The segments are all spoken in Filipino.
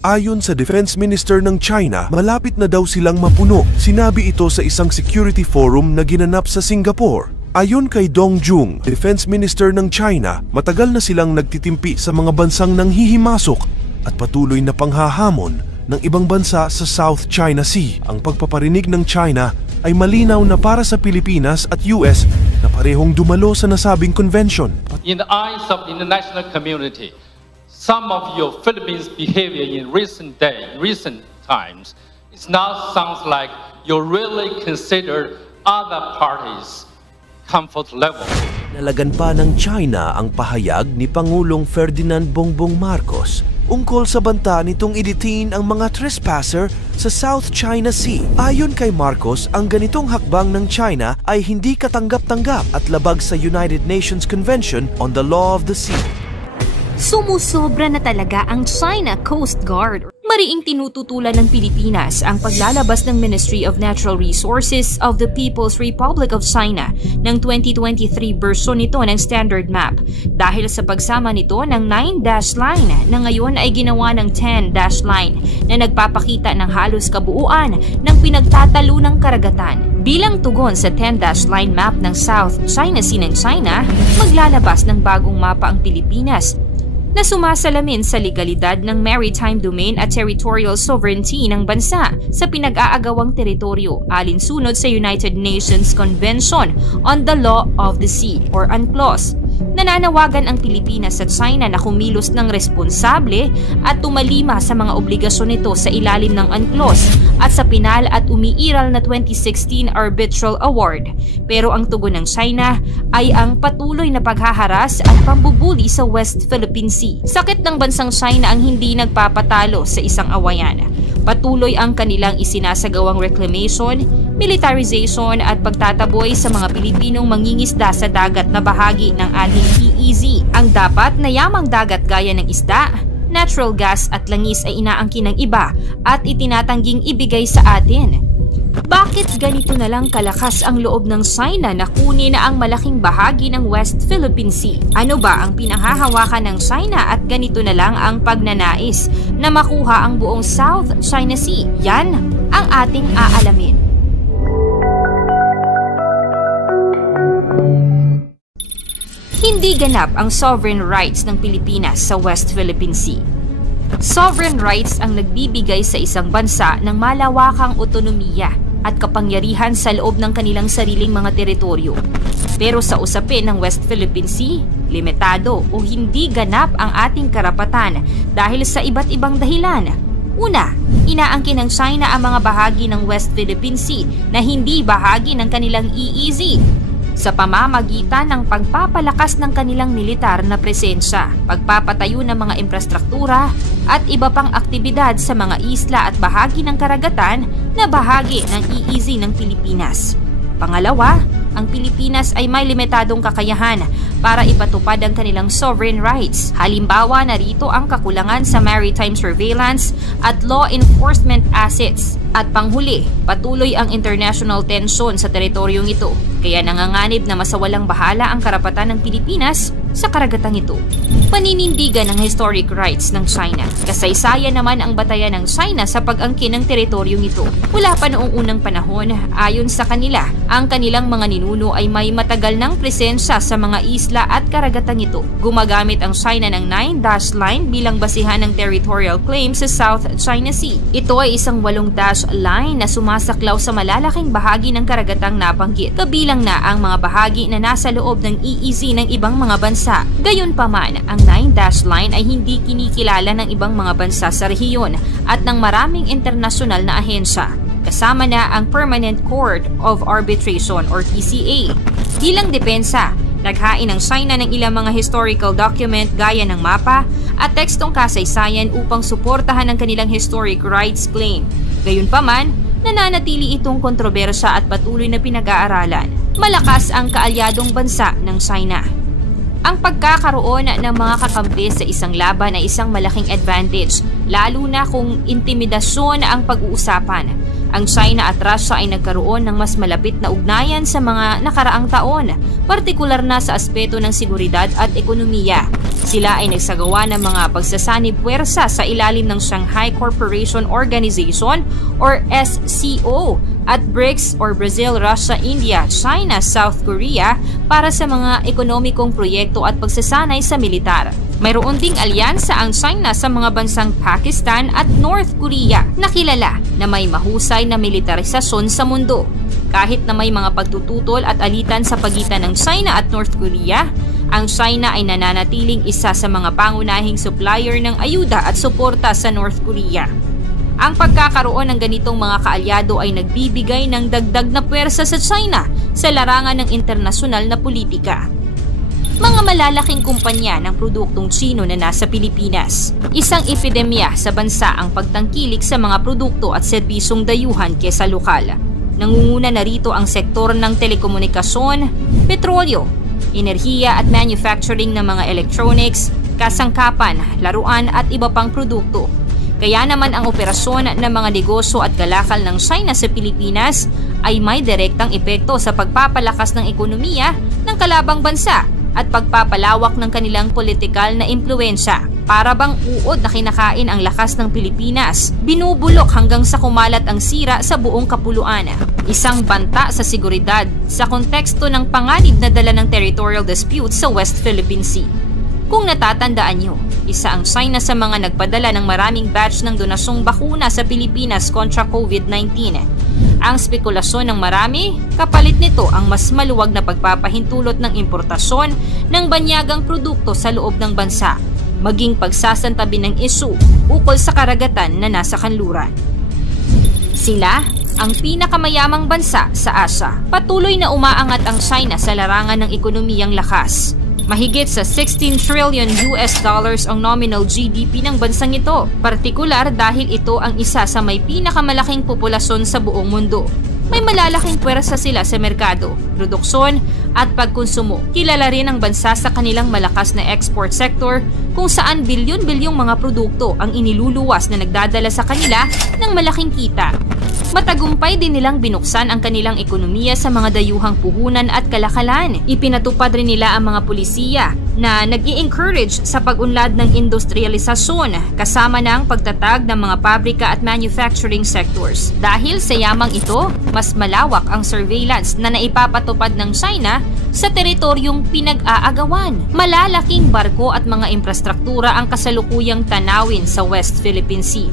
Ayon sa Defense Minister ng China, malapit na daw silang mapuno. Sinabi ito sa isang security forum na ginanap sa Singapore. Ayon kay Dong Jun, Defense Minister ng China, matagal na silang nagtitimpi sa mga bansang nanghihimasok at patuloy na panghahamon ng ibang bansa sa South China Sea. Ang pagpaparinig ng China ay malinaw na para sa Pilipinas at US na parehong dumalo sa nasabing convention. In the eyes of the international community, some of your Philippines behavior in recent times, it now sounds like you really consider other parties' comfort level. Nalagan pa ng China ang pahayag ni Pangulong Ferdinand Bongbong Marcos ungkol sa banta nitong i-detain ang mga trespasser sa South China Sea. Ayon kay Marcos, ang ganitong hakbang ng China ay hindi katanggap-tanggap at labag sa United Nations Convention on the Law of the Sea. Sumusobra na talaga ang China Coast Guard. Mariing tinututulan ng Pilipinas ang paglalabas ng Ministry of Natural Resources of the People's Republic of China ng 2023 version nito ng Standard Map dahil sa pagsama nito ng 9-dash line na ngayon ay ginawa ng 10-dash line na nagpapakita ng halos kabuuan ng pinagtatalunang karagatan. Bilang tugon sa 10-dash line map ng South China Sea ng China, maglalabas ng bagong mapa ang Pilipinas na sumasalamin sa legalidad ng maritime domain at territorial sovereignty ng bansa sa pinag-aagawang teritoryo alinsunod sa United Nations Convention on the Law of the Sea or UNCLOS. Nananawagan ang Pilipinas sa China na kumilos ng responsable at tumalima sa mga obligasyon nito sa ilalim ng UNCLOS at sa pinal at umiiral na 2016 Arbitral Award. Pero ang tugon ng China ay ang patuloy na paghaharas at pambubuli sa West Philippine Sea. Sakit ng bansang China ang hindi nagpapatalo sa isang awayan. Patuloy ang kanilang isinasagawang reclamation, militarization at pagtataboy sa mga Pilipinong mangingisda sa dagat na bahagi ng ating EEZ. Ang dapat na yamang dagat gaya ng isda, natural gas at langis ay inaangkin ng iba at itinatangging ibigay sa atin. Bakit ganito na lang kalakas ang loob ng China na kunin na ang malaking bahagi ng West Philippine Sea? Ano ba ang pinanghahawakan ng China at ganito na lang ang pagnanais na makuha ang buong South China Sea? Yan ang ating aalamin. Hindi ganap ang sovereign rights ng Pilipinas sa West Philippine Sea. Sovereign rights ang nagbibigay sa isang bansa ng malawakang otonomiya at kapangyarihan sa loob ng kanilang sariling mga teritoryo. Pero sa usapin ng West Philippine Sea, limitado o hindi ganap ang ating karapatan dahil sa iba't ibang dahilan. Una, inaangkin ng China ang mga bahagi ng West Philippine Sea na hindi bahagi ng kanilang EEZ sa pamamagitan ng pagpapalakas ng kanilang militar na presensya, pagpapatayo ng mga infrastruktura at iba pang aktibidad sa mga isla at bahagi ng karagatan na bahagi ng EEZ ng Pilipinas. Pangalawa, ang Pilipinas ay may limitadong kakayahan para ipatupad ang kanilang sovereign rights. Halimbawa narito ang kakulangan sa maritime surveillance at law enforcement assets. At panghuli, patuloy ang international tension sa teritoryong ito, kaya nanganganib na masawalang bahala ang karapatan ng Pilipinas sa karagatang ito. Paninindigan ng historic rights ng China. Kasaysayan naman ang batayan ng China sa pag-angkin ng teritoryong ito. Mula pa noong unang panahon, ayon sa kanila, ang kanilang mga ninuno ay may matagal ng presensya sa mga isla at karagatang ito. Gumagamit ang China ng 9-dash line bilang basihan ng territorial claim sa South China Sea. Ito ay isang 8-dash line na sumasaklaw sa malalaking bahagi ng karagatang nabanggit, kabilang na ang mga bahagi na nasa loob ng EEZ ng ibang mga bansa. Gayunpaman, ang 9-dash line ay hindi kinikilala ng ibang mga bansa sa rehiyon at ng maraming internasyonal na ahensya, kasama na ang Permanent Court of Arbitration or PCA. Bilang depensa, naghain ang China ng ilang mga historical document gaya ng mapa at tekstong kasaysayan upang suportahan ang kanilang historic rights claim. Gayunpaman, nananatili itong kontrobersya at patuloy na pinag-aaralan. Malakas ang kaalyadong bansa ng China. Ang pagkakaroon ng mga kakampi sa isang laban ay isang malaking advantage, lalo na kung intimidasyon ang pag-uusapan. Ang China at Russia ay nagkaroon ng mas malapit na ugnayan sa mga nakaraang taon, partikular na sa aspeto ng seguridad at ekonomiya. Sila ay nagsagawa ng mga pagsasanib puwersa sa ilalim ng Shanghai Cooperation Organization or SCO at BRICS or Brazil, Russia, India, China, South Korea para sa mga ekonomikong proyekto at pagsasanay sa militar. Mayroon ding alyansa ang China sa mga bansang Pakistan at North Korea na kilala na may mahusay na militarisasyon sa mundo. Kahit na may mga pagtututol at alitan sa pagitan ng China at North Korea, ang China ay nananatiling isa sa mga pangunahing supplier ng ayuda at suporta sa North Korea. Ang pagkakaroon ng ganitong mga kaalyado ay nagbibigay ng dagdag na puwersa sa China sa larangan ng internasyonal na politika. Mga malalaking kumpanya ng produktong Tsino na nasa Pilipinas. Isang epidemya sa bansa ang pagtangkilik sa mga produkto at serbisyong dayuhan kesa lokal. Nangunguna na rito ang sektor ng telekomunikasyon, petrolyo, enerhiya at manufacturing ng mga electronics, kasangkapan, laruan at iba pang produkto. Kaya naman ang operasyon ng mga negosyo at kalakal ng China sa Pilipinas ay may direktang epekto sa pagpapalakas ng ekonomiya ng kalabang bansa at pagpapalawak ng kanilang politikal na impluwensya. Para bang uod na kinakain ang lakas ng Pilipinas, binubulok hanggang sa kumalat ang sira sa buong kapuluan. Isang banta sa seguridad sa konteksto ng panganib na dala ng territorial dispute sa West Philippine Sea. Kung natatandaan nyo, isa ang China sa mga nagpadala ng maraming batch ng donasyong bakuna sa Pilipinas kontra COVID-19. Ang spekulasyon ng marami, kapalit nito ang mas maluwag na pagpapahintulot ng importasyon ng banyagang produkto sa loob ng bansa, maging pagsasantabi ng isyu ukol sa karagatan na nasa kanluran. Sila ang pinakamayamang bansa sa Asia. Patuloy na umaangat ang China sa larangan ng ekonomiyang lakas. Mahigit sa 16 trillion US dollars ang nominal GDP ng bansang ito, partikular dahil ito ang isa sa may pinakamalaking populasyon sa buong mundo. May malalaking puwersa sila sa merkado, produksyon at pagkonsumo. Kilala rin ang bansa sa kanilang malakas na export sector kung saan bilyon-bilyong mga produkto ang iniluluwas na nagdadala sa kanila ng malaking kita. Matagumpay din nilang binuksan ang kanilang ekonomiya sa mga dayuhang puhunan at kalakalan. Ipinatupad rin nila ang mga pulisiya na nag-i-encourage sa pag-unlad ng industrialisasyon kasama ng pagtatag ng mga pabrika at manufacturing sectors. Dahil sa yamang ito, mas malawak ang surveillance na naipapatupad ng China sa teritoryong pinag-aagawan. Malalaking barko at mga infrastruktura ang kasalukuyang tanawin sa West Philippine Sea.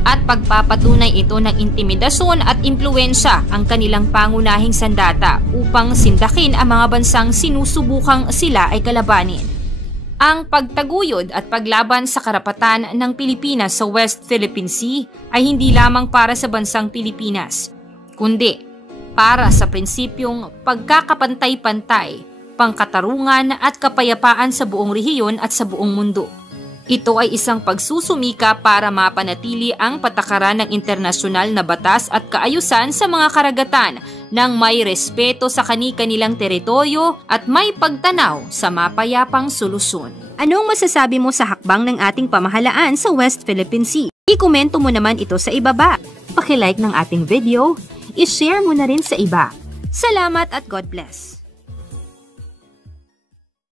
At pagpapatunay ito ng intimidasyon at impluwensya ang kanilang pangunahing sandata upang sindakin ang mga bansang sinusubukang sila ay kalabanin. Ang pagtaguyod at paglaban sa karapatan ng Pilipinas sa West Philippine Sea ay hindi lamang para sa bansang Pilipinas, kundi para sa prinsipyong pagkakapantay-pantay, pangkatarungan at kapayapaan sa buong rehiyon at sa buong mundo. Ito ay isang pagsusumika para mapanatili ang patakaran ng internasyonal na batas at kaayusan sa mga karagatan nang may respeto sa kani-kanilang teritoryo at may pagtanaw sa mapayapang solusyon. Anong masasabi mo sa hakbang ng ating pamahalaan sa West Philippine Sea? I-komento mo naman ito sa ibaba. Paki-like ng ating video, i-share mo na rin sa iba. Salamat at God bless!